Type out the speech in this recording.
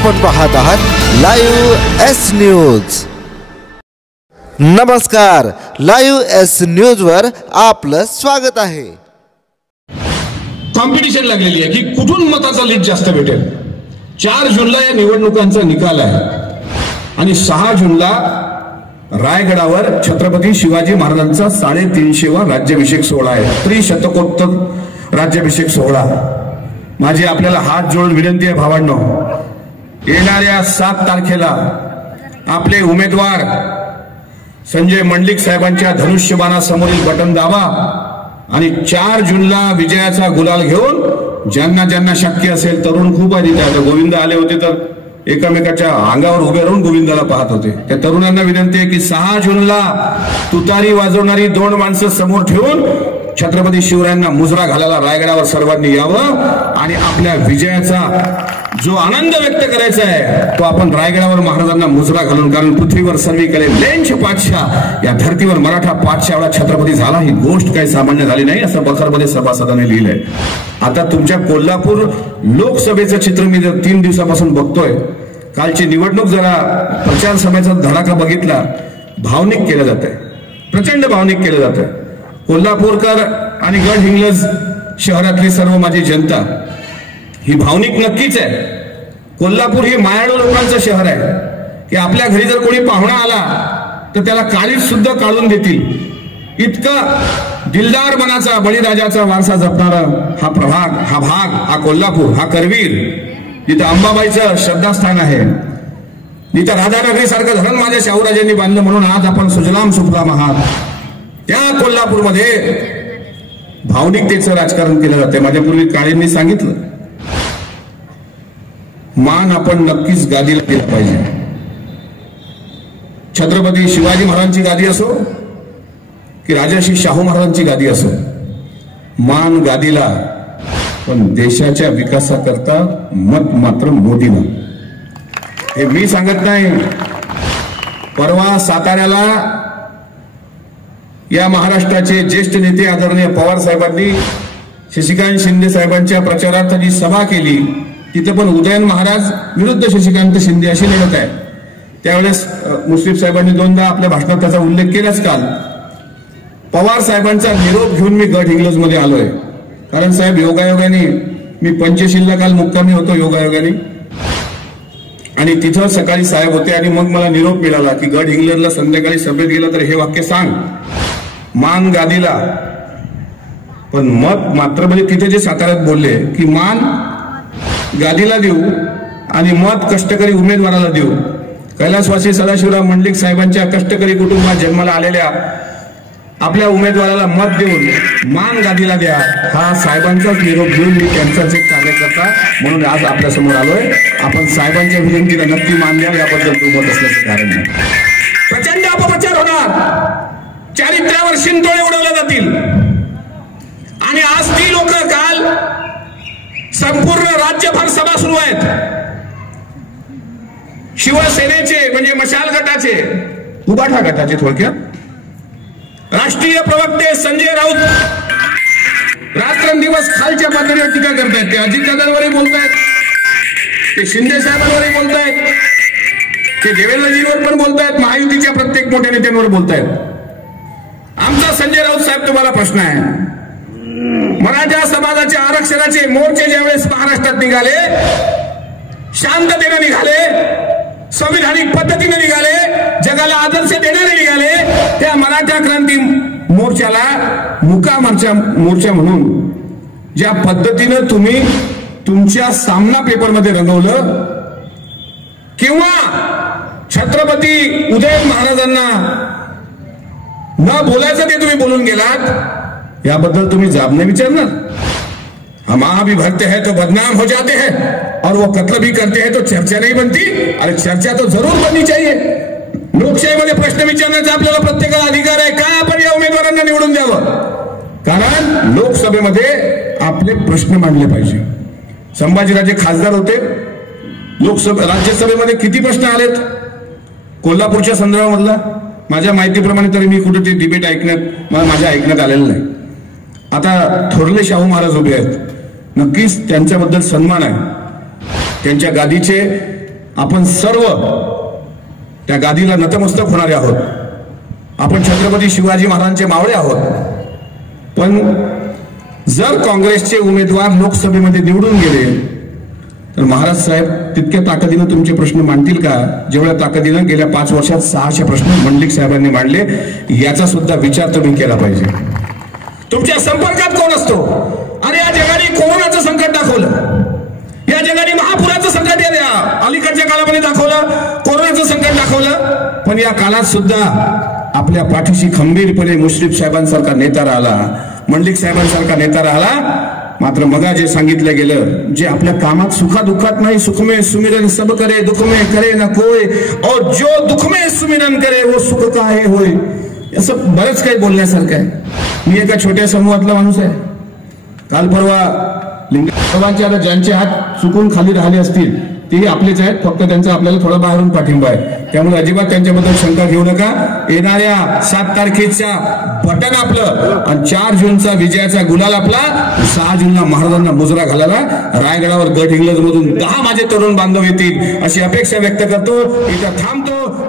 आपण पाहत आहात लाईव्ह एस न्यूज। नमस्कार, लाईव्ह एस न्यूज वर आपलं स्वागत आहे। कॉम्पिटिशन लागलेली आहे की कुठून मताचा लीड जास्त भेटेल। 4 जूनला या निवडणुकांचा निकाल आहे आणि 6 जूनला रायगडावर छत्रपती शिवाजी महाराजांचा 350वा राज्याभिषेक सोहळा आहे। त्रिशतकोत्तर राज्याभिषेक सोहळा। माझी आपल्याला हात जोडून विनंती आहे भावांनो, येणाऱ्या 7 तारखेला आपले उमेदवार संजय मंडलिक साहेबांच्या धनुष्यबाणासमोरील बटन दाबा आणि 4 जूनला विजयाचा गुलाल घेऊन ज्यांना ज्यांना शक्य असेल, तरुण खूप आहे तिथे, गोविंद आले होते तर एकमेकाच्या अंगावर उभे राहून गोविंदाला पाहत होते। त्या तरुणांना विनंती आहे की 6 जूनला तुतारी वाजवणारी 2 माणसं समोर ठेवून छत्रपती शिवरायांना मुजरा घालायला रायगडावर सर्वांनी यावं आणि आपल्या विजयाचा जो आनंद व्यक्त करायचा आहे तो आपण रायगडावर महाराजांना मुजरा घालून, कारण पृथ्वीवर सर्वीकडे लेंच पातशाह, या धर्तीवर मराठा पातशाह एवढा छत्रपती झाला ही गोष्ट काही सामान्य झाली नाही, असं बखरमध्ये सभासदांनी लिहिलंय। आता तुमच्या कोल्हापूर लोकसभेचं चित्र मी 3 दिवसापासून बघतोय। कालची निवडणूक जरा प्रचार सभेचा धडाका बघितला, भावनिक केलं जात आहे, प्रचंड भावनिक केलं जात आहे। कोल्हापूरकर आणि गडहिंग्लज शहरातली सर्व माझी जनता ही भावनिक नक्कीच आहे। कोल्हापूर हे मायाळू लोकांचं शहर आहे की आपल्या घरी जर कोणी पाहुणा आला तर त्याला काळीज सुद्धा काढून देतील, इतका दिलदार मनाचा बळीराजाचा वारसा जपणारा हा भाग, हा कोल्हापूर, हा करवीर, जिथं अंबाबाईचं श्रद्धास्थान आहे, जिथं राधानगरी सारखं धरण माझ्या शाहूराजांनी बांधलं म्हणून आज आपण सुजलाम सुफलाम आहात, त्या कोल्हापूरमध्ये भावनिकतेचं राजकारण केलं जाते। माझ्या पूर्वी काळेंनी सांगितलं, मान आपण नक्कीच गादीला दिला पाहिजे। छत्रपती शिवाजी महाराजांची गादी असो की राजर्षी शाहू महाराजांची गादी असो, मान गादीला, पण देशाच्या विकासाकरता मत मात्र मोदीनं। हे मी सांगत नाही, परवा साताऱ्याला या महाराष्ट्राचे ज्येष्ठ नेते आदरणीय पवार साहेबांनी शशिकांत शिंदे साहेबांच्या प्रचारार्थ जी सभा केली, तिथे पण उदयन महाराज विरुद्ध शशिकांत शिंदे अशी लढत आहे। त्यावेळेस मुश्रीफ साहेबांनी 2दा आपल्या भाषणात त्याचा उल्लेख केलाच। काल पवार साहेबांचा निरोप घेऊन मी गडहिंग्लज मध्ये आलोय, कारण साहेब योगायोगाने मी पंचशीलला काल मुक्कामी होतो योगायोगाने, आणि तिथं सकाळी साहेब होते आणि मग मला निरोप मिळाला की गडहिंग्लजला संध्याकाळी सभेत गेला तर हे वाक्य सांग, मान गादीला पण मत मात्र, म्हणजे तिथे जे साताऱ्यात बोलले की मान गादीला देऊ आणि मत कष्टकरी उमेदवाराला देऊ। कैलासवासी सदाशिवराव मंडलिक साहेबांच्या कष्टकरी कुटुंबात जन्माला आलेल्या आपल्या उमेदवाराला मत देऊन मान गादीला द्या, हा साहेबांचाच निरोप घेऊन मी त्यांचाच एक कार्यकर्ता म्हणून आज आपल्या समोर आलोय। आपण साहेबांच्या विनंतीला नक्की मान द्या, याबद्दल दुमत असल्याचं कारण नाही। प्रचंड अपप्रचार होणार, चारित्र्यावर शिंतोडे उडवले जातील आणि आज ती लोक, काल संपूर्ण राज्यभर सभा सुरू आहेत, शिवसेनेचे म्हणजे मशाल गटाचे, उबाठा गटाचे, थोडक्यात राष्ट्रीय प्रवक्ते संजय राऊत रात्रंदिवस खालच्या पातळीवर टीका करतायत। ते अजितदादांवरही बोलतायत, ते शिंदे साहेबांवरही बोलतायत, ते देवेंद्रजींवर पण बोलतायत, महायुतीच्या प्रत्येक मोठ्या नेत्यांवर बोलतायत। आमचा संजय राऊत साहेब, तुम्हाला प्रश्न आहे, मराठा समाजाच्या आरक्षणाचे मोर्चे ज्यावेळेस महाराष्ट्रात निघाले, शांततेने निघाले, संविधानिक पद्धतीने निघाले, जगाला आदर्श देणारे निघाले, त्या मराठा क्रांती मोर्चाला मुका मोर्चा म्हणून ज्या पद्धतीनं तुम्ही तुमच्या सामना पेपरमध्ये रंगवलं, किंवा छत्रपती उदयन महाराजांना न बोलायचं ते तुम्ही बोलून गेलात, याबद्दल तुम्ही जाब नहीं विचारना। हम आप भी भरते हैं तो बदनाम हो जाते हैं और वो कत्ल भी करते हैं तो चर्चा नहीं बनती। अरे चर्चा तो जरूर बननी चाहिए। लोकशाहीमध्ये प्रश्न विचारण्याचा आपल्याला प्रत्येकाला अधिकार आहे। काय आपण या उमेदवारांना निवडून द्यावं, कारण लोकसभेमध्ये आपले प्रश्न मांडले पाहिजे। संभाजीराजे खासदार होते, राज्यसभेमध्ये किती प्रश्न आलेत कोल्हापूरच्या संदर्भामधला, माझ्या माहितीप्रमाणे तरी मी कुठे ते डिबेट ऐकण्यात माझ्या ऐकण्यात आलेलं नाही। आता थोरले शाहू महाराज उभे आहेत, नक्कीच त्यांच्याबद्दल सन्मान आहे, त्यांच्या गादीचे आपण सर्व त्या गादीला नतमस्तक होणारे आहोत. आपण छत्रपती शिवाजी महाराजांचे मावळे आहोत. पण जर काँग्रेसचे उमेदवार लोकसभेमध्ये निवडून गेले तर महाराज साहेब तितक्या ताकदीनं तुमचे प्रश्न मांडतील का जेवढ्या ताकदीनं गेल्या 5 वर्षात 600 प्रश्न मंडलिक साहेबांनी मांडले? याचा सुद्धा विचार तुम्ही केला पाहिजे. तुमच्या संपर्कात कोण असतो? आणि या जगाने कोरोनाचं संकट दाखवलं, या जगाने महापुराचं संकट अलीकडच्या काळामध्ये दाखवलं, कोरोनाचं संकट दाखवलं. पण या काळात सुद्धा आपल्या पाठीशी खंबीरपणे मुश्रीफ साहेबांसारखा नेता राहिला, मंडलिक साहेबांसारखा नेता राहिला. मात्र मगा जे सांगितलं गेलं, जे आपल्या कामात सुखादुःखात नाही, सुख में सुमिरन सब करे, दुख में करे ना कोय, और जो दुख में सुमिरन करे वो सुख का है होय. असं बरंच काही बोलण्यासारखं आहे. मी एका छोट्या समूहातला माणूस आहे. काल परवा लिंगाचे आता ज्यांचे हात चुकून खाली राहिले असतील तेही आपलेच आहेत, फक्त त्यांचा आपल्याला थोडा बाहेरून पाठिंबा आहे. त्यामुळे अजिबात त्यांच्याबद्दल शंका घेऊ नका. येणाऱ्या 7 तारखेचा बटन आपलं आणि 4 जूनचा विजयाचा गुलाल आपला. 6 जूनला महाराजांना मुजरा घालायला रायगडावर गड इंग्लज मधून 10 माझे तरुण बांधव येतील अशी अपेक्षा व्यक्त करतो. इथं थांबतो.